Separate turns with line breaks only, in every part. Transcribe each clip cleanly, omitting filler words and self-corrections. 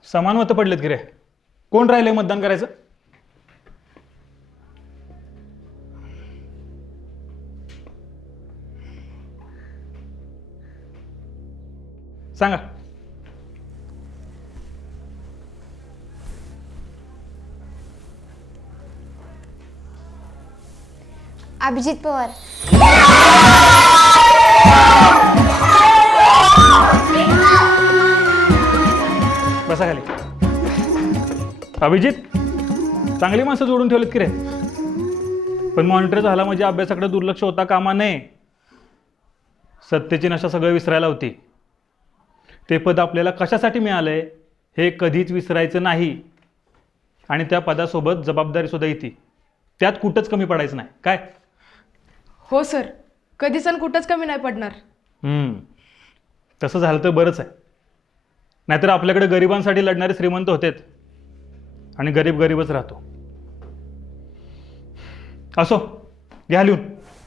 समान मतं पडलेत की रे. कोण राहिले मतदान करायचं? सांगा.
अभिजित पवार.
बसा खाली. अभिजित, चांगली माणसं जोडून ठेवलीत की रे. पण मॉनिटर झाला म्हणजे अभ्यासाकडे दुर्लक्ष होता कामा नये. सत्तेची नशा सगळं विसरायला होती. ते पद आपल्याला कशासाठी मिळालंय हे कधीच विसरायचं नाही. आणि त्या पदासोबत जबाबदारी सुद्धा येते. त्यात कुठंच कमी पडायचं नाही. काय?
हो सर, कधीच आणि कुठंच कमी नाही पडणार.
तसं झालं तर बरंच आहे. नाहीतर आपल्याकडे गरिबांसाठी लढणारे श्रीमंत होतेत आणि गरीब गरीबच राहतो. असो, घ्या लिहून.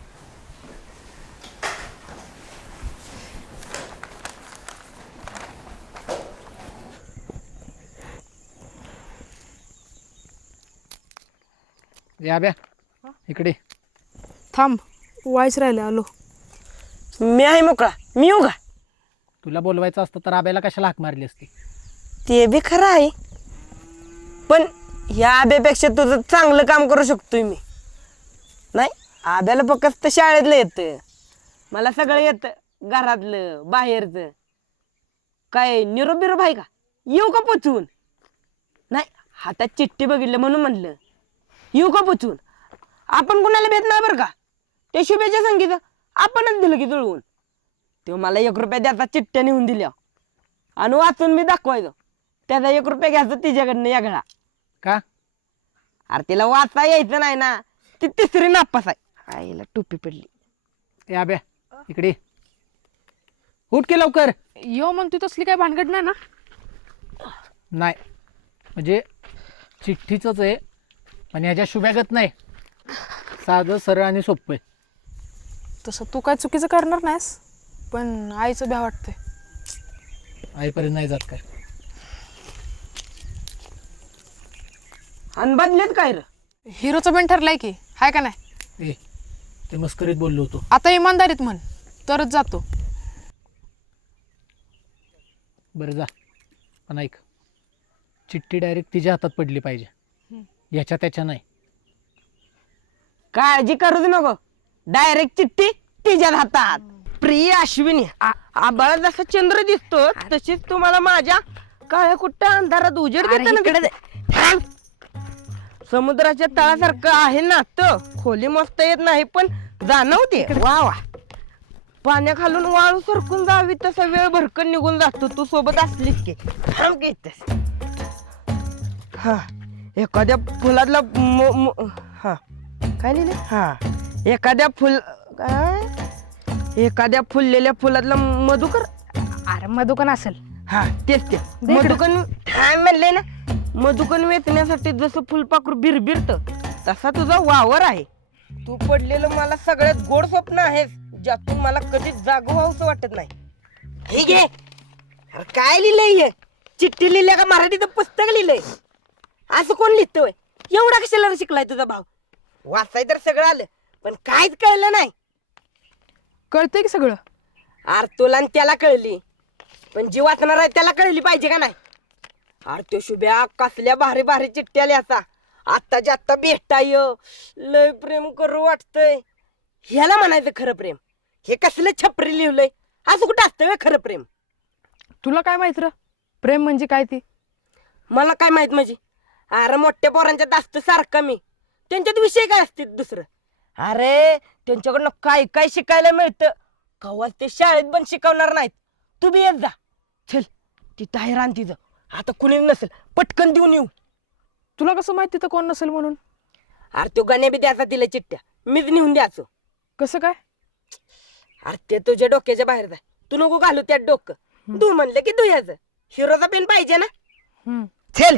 या ब्या इकडे.
थांब, वाईच राहिले, आलो.
मी आहे मोकळा, मी येऊ का?
तुला बोलवायचं असतं तर आब्याला कशाला हाक मारली असती?
ते बी खरं आहे, पण ह्या आब्यापेक्षा तुझं चांगलं काम करू शकतोय मी. नाही, आब्याला फक्त शाळेतलं येतं, मला सगळं येतं, घरातलं बाहेरचं. काय निरोप बिरोप आहे का? येऊ का पोचवून? नाही, हातात चिठ्ठी बघितलं म्हणून म्हणलं येऊ का पोचवून. आपण कुणाला भेट नाही बरं का. त्या शुभेच्या संगीत आपणच दिलं की जुळवून. तो मला 1 रुपया द्यायचा चिठ्ठ्या नेऊन दिल्या आणि वाचून मी दाखवायचो. त्याचा 1 रुपया घ्यायचा तिच्याकडनं यागळा.
का?
अरे तिला वाचा यायचं नाही ना, ती तिसरी नापास आहे. आईला टोपी पडली.
या ब्या इकडे. उठ की लवकर.
यो मग तू तसली काय भानगड नाही ना?
नाही म्हणजे चिठ्ठीचंच आहे, पण ह्याच्या शुभ्यागत नाही. साधं सरळ आणि सोपं आहे.
तसं तू काय चुकीचं करणार नाहीस, पण आईचं भ्या वाटतंय.
आईपर्यंत नाही जात काय.
आणि बदलेत काय र?
हिरोचं पण ठरलंय की, हाय का नाही?
ए ते मस्करीत बोललो होतो.
आता इमानदारीत म्हण, तरच जातो.
बरं जा, पण ऐक, चिठ्ठी डायरेक्ट तिच्या हातात पडली पाहिजे, याच्या त्याच्या नाही.
काळजी करूच नको, डायरेक्ट चिठ्ठी तिच्या हातात. प्रिय अश्विनी, आबाळा जसा चंद्र दिसतो तशीच तुम्हाला माझ्या काळ्या कुट्ट्या अंधारात उजेड देताना. समुद्राच्या तळासारखं आहे ना, तर खोली मस्त येत नाही पण जाणवते. वा वा, पाण्याखालून वाळू सरकून जावी तसा वेळ भरकन निघून जातो तू सोबत असलीस की. थांब की इथेच. हा, एखाद्या फुलातला हा काय लिहिलं? हा, एखाद्या फुललेल्या फुलातला मधुकर.
अरे मधुकन असेल.
हा तेच ते मधुकन. म्हणले ना, मधुकन वेचण्यासाठी जसं फुलपाखरू बिरबिरत तसा तुझा वावर आहे. तू पडलेलं मला सगळ्यात गोड स्वप्न आहेस, ज्यातून मला कधीच जागो व्हावंसं वाटत नाही. ठीक आहे. अरे काय लिहिलंय हे? चिठ्ठी लिहिल्या का मराठीचं पुस्तक लिहिलंय? असं कोण लिहितोय? एवढा कशाला शिकलाय तुझा भाऊ? वाचाय तर सगळं आलं, पण काहीच कळलं नाही.
कळतंय की सगळं.
अरे तुला आणि त्याला कळली, पण जी वाचणार आहे त्याला कळली पाहिजे का नाही? अरे तो शुभ्या कसल्या भारी भारी चिठ्ठ्या लिहायचा. आत्ताच्या आत्ता भेटाय, लय प्रेम करू वाटतंय. ह्याला म्हणायचं खरं प्रेम. हे कसलं छपरी लिहिलंय? असं कुठं असतं व्हय खरं प्रेम?
तुला काय माहित र प्रेम म्हणजे काय ती?
मला काय माहित म्हणजे? अरे मोठ्या पोरांच्यात असतं सारखं मी. त्यांच्यात विषय काय असते दुसरं? अरे त्यांच्याकडनं काय काय शिकायला मिळतं, कवाच ते शाळेत पण शिकवणार नाहीत. तू बी येत जा. चल, तिथं आहे रान तिचं. आता कुणी नसेल, पटकन देऊन येऊ.
तुला कसं माहिती तर कोण नसेल म्हणून?
अरे तो गण्या बी द्यायचा तिला चिठ्ठ्या, मीच नेऊन द्यायचो.
कसं काय?
अरे ते तुझ्या डोक्याच्या बाहेर जाय. तू नको घालू त्यात डोकं. तू म्हणलं की तू यायचं. हिरोचा पेन पाहिजे ना. चल.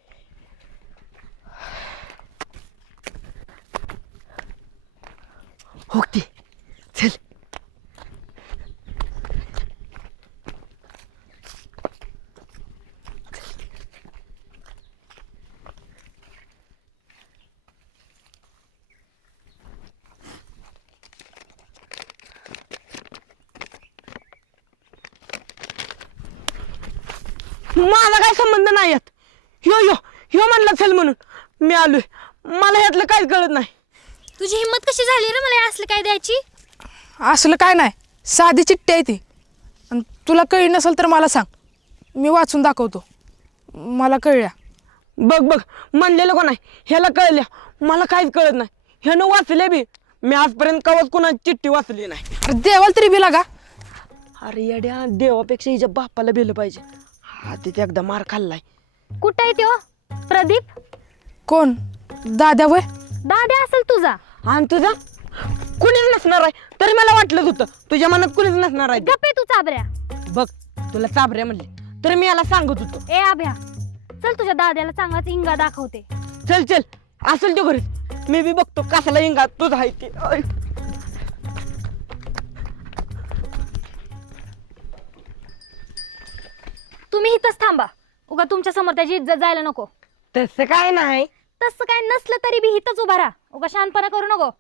ओके चल. माझा काय संबंध नाही यात. ह्यो म्हणला चल म्हणून मी आलोय. मला यातलं काहीच कळत नाही.
तुझी हिंमत कशी झाली रे मला असलं काय द्यायची?
असलं काय नाही, साधी चिठ्ठी आहे ती. आणि तुला कळली नसेल तर मला सांग, मी वाचून दाखवतो. मला कळल्या.
बघ म्हणलेलं कोण आहे, ह्याला कळल्या. मला काहीच कळत नाही. ह्यानं वाचले बी. मी आजपर्यंत कवच कोणाची चिठ्ठी वाचली नाही.
अरे देवाला तरी बी लागा.
अरे येड्या, देवापेक्षा हिच्या बापाला भेलं पाहिजे. हा तिथे एकदा मार खाल्लाय.
कुठं आहे त्यो प्रदीप?
कोण? दाद्या वय?
दाद्या असेल तुझा.
आणि तुझा कुणीच नसणार आहे. तरी मला वाटलंच होतं तुझ्या मनात कुणीच नसणार आहे ते.
गप्पे तू चाबऱ्या.
बघ तुला चाबऱ्या म्हणले तरी मी याला सांगत होतो.
ए आभ्या, चल तुझ्या दाद्याला चांगलाच हिंगा दाखवते.
चल असेल तो घरी. मी बी बघतो कसाला हिंगा तुझा आहे ते. ऐ.
तुम्ही इथंच थांबा. उगा तुमच्या समोर त्याची इज्जत जायला नको.
तसं काय नाही.
तसं काय नसलं तरी बी इथंच उभा राहा. उगा शानपणा करू नको.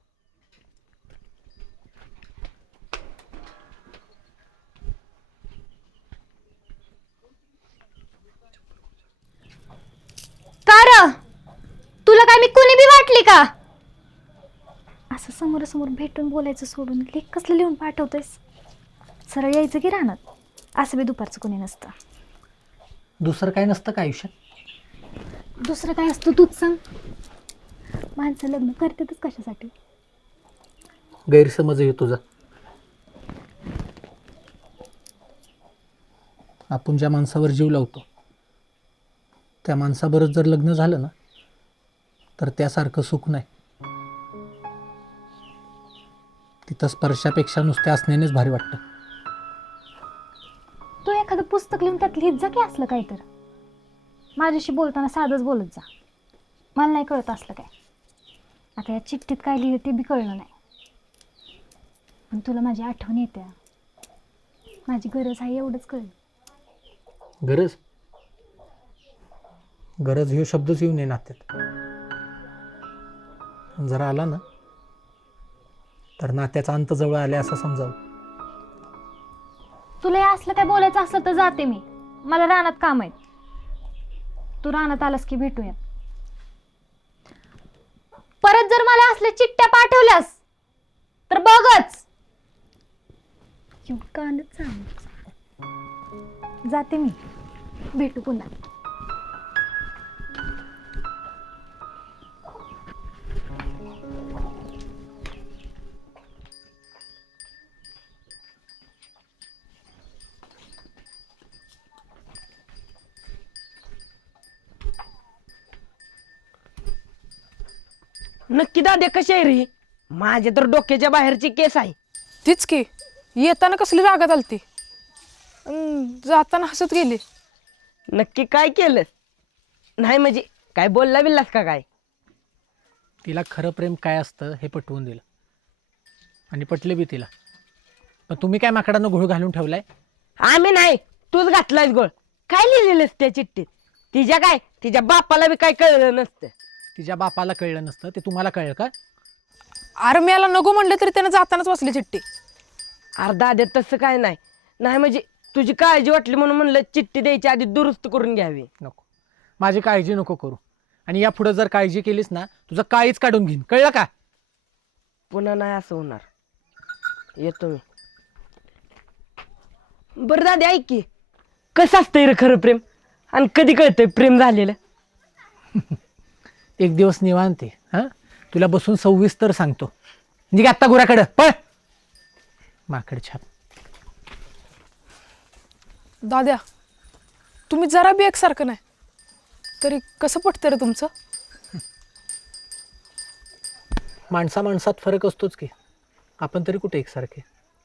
कार तुला काय मी कुणी बी वाटली का? असं समोरासमोर भेटून बोलायचं सोडून लेख कसलं लिहून पाठवतोयस? सरळ यायचं की राहणार. असं बी दुपारचं कोणी नसतं.
दुसरं काय नसतं का आयुष्यात?
दुसरं काय असतं तूच सांग. माणसं लग्न करतातच कशासाठी?
गैरसमज आहे तुझा. आपण ज्या माणसावर जीव लावतो त्या माणसाबरोबर जर लग्न झालं ना तर त्यासारखं सुख नाही. तिथं स्पर्शापेक्षा नुसत्या असण्यानेच भारी वाटतं.
तू एखादं पुस्तक लिहून त्यात लिहित जा की असलं काय तर. माझ्याशी बोलताना साधंच बोलत जा. मला नाही कळत असलं काय. आता या चिठ्ठीत काय लिहिलं ते बी कळलं नाही. पण तुला माझी आठवण येते. माझी गरज आहे एवढंच कळलं.
गरज ह्यो शब्दच येऊ नये नात्यात. जरा आला ना तर नात्याचा अंत जवळ आले असं समजावं.
तुला हे असलं काय बोलायचं असलं तर जाते मी. मला रानात काम आहे. तू रानात आलास की भेटूया. परत जर मला असल्या चिठ्ठ्या पाठवल्यास तर बघच. कानच सांग. जाते मी. भेटू पुन्हा.
नक्की दाद्या कशी आहे रे? माझ्या तर डोक्याच्या बाहेरची केस आहे.
तीच की, येताना कसली रागात आलती, जाताना हसत गेली.
नक्की काय केलं नाही म्हणजे काय बोलला बिल्लास का काय?
तिला खरं प्रेम काय असतं हे पटवून दिलं आणि पटले बी तिला. पण तुम्ही काय माकडानं घोळ घालून ठेवलाय?
आम्ही नाही, तूच घातलायस गोळ. काय लिहिलेलंस त्या चिठ्ठीत? तिच्या बापाला बी काय कळलं नसतं.
तिच्या बापाला कळलं नसतं ते तुम्हाला कळलं का?
अरे मी याला नको म्हणलं तरी त्यानं जातानाच वाचली चिठ्ठी.
अरे दाद्या तसं काय नाही. नाही म्हणजे तुझी काळजी वाटली म्हणून म्हणलं चिठ्ठी द्यायची आधी दुरुस्त करून घ्यावी.
नको, माझी काळजी नको करू. आणि या पुढे जर काळजी केलीस ना तुझं काळीच काढून घेईन, कळलं का?
पुन्हा नाही असं होणार. येतो मी. बरं दाद्या ऐक की, कसं असतंय रे खरं प्रेम आणि कधी कळतंय प्रेम झालेलं?
एक दिवस निवांत आहे. हां, तुला बसून 26 तर सांगतो. निघ आत्ता गुराकडं पळ. माकड छाप.
दाद्या, तुम्ही जरा बी एकसारखं नाही तरी कसं पटतं रे तुमचं?
माणसा माणसात फरक असतोच की. आपण तरी कुठे एकसारखे.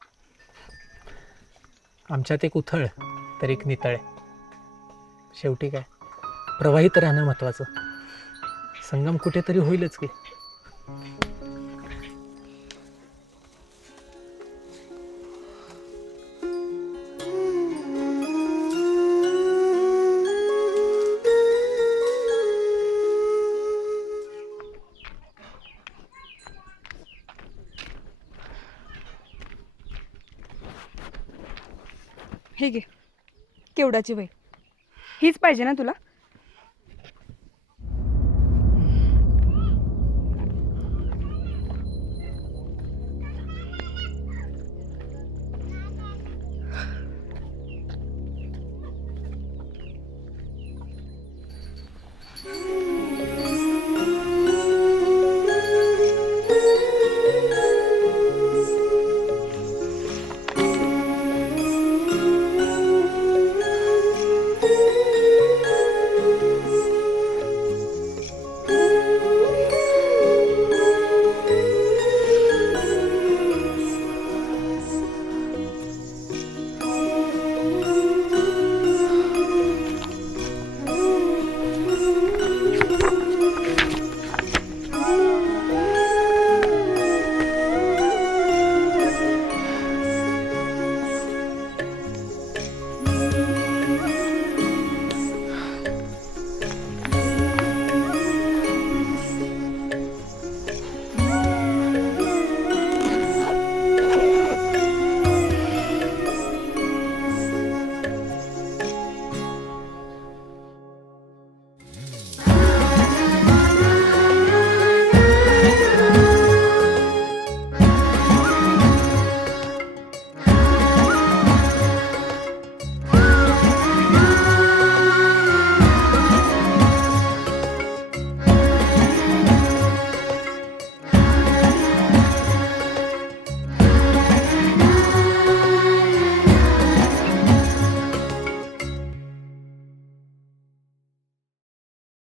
आमच्यात एक उथळ तर एक नितळ आहे. शेवटी काय, प्रवाहित राहणं महत्वाचं. संगम कुठेतरी होईलच की.
हे घे केवडाची वय. हीच पाहिजे ना तुला?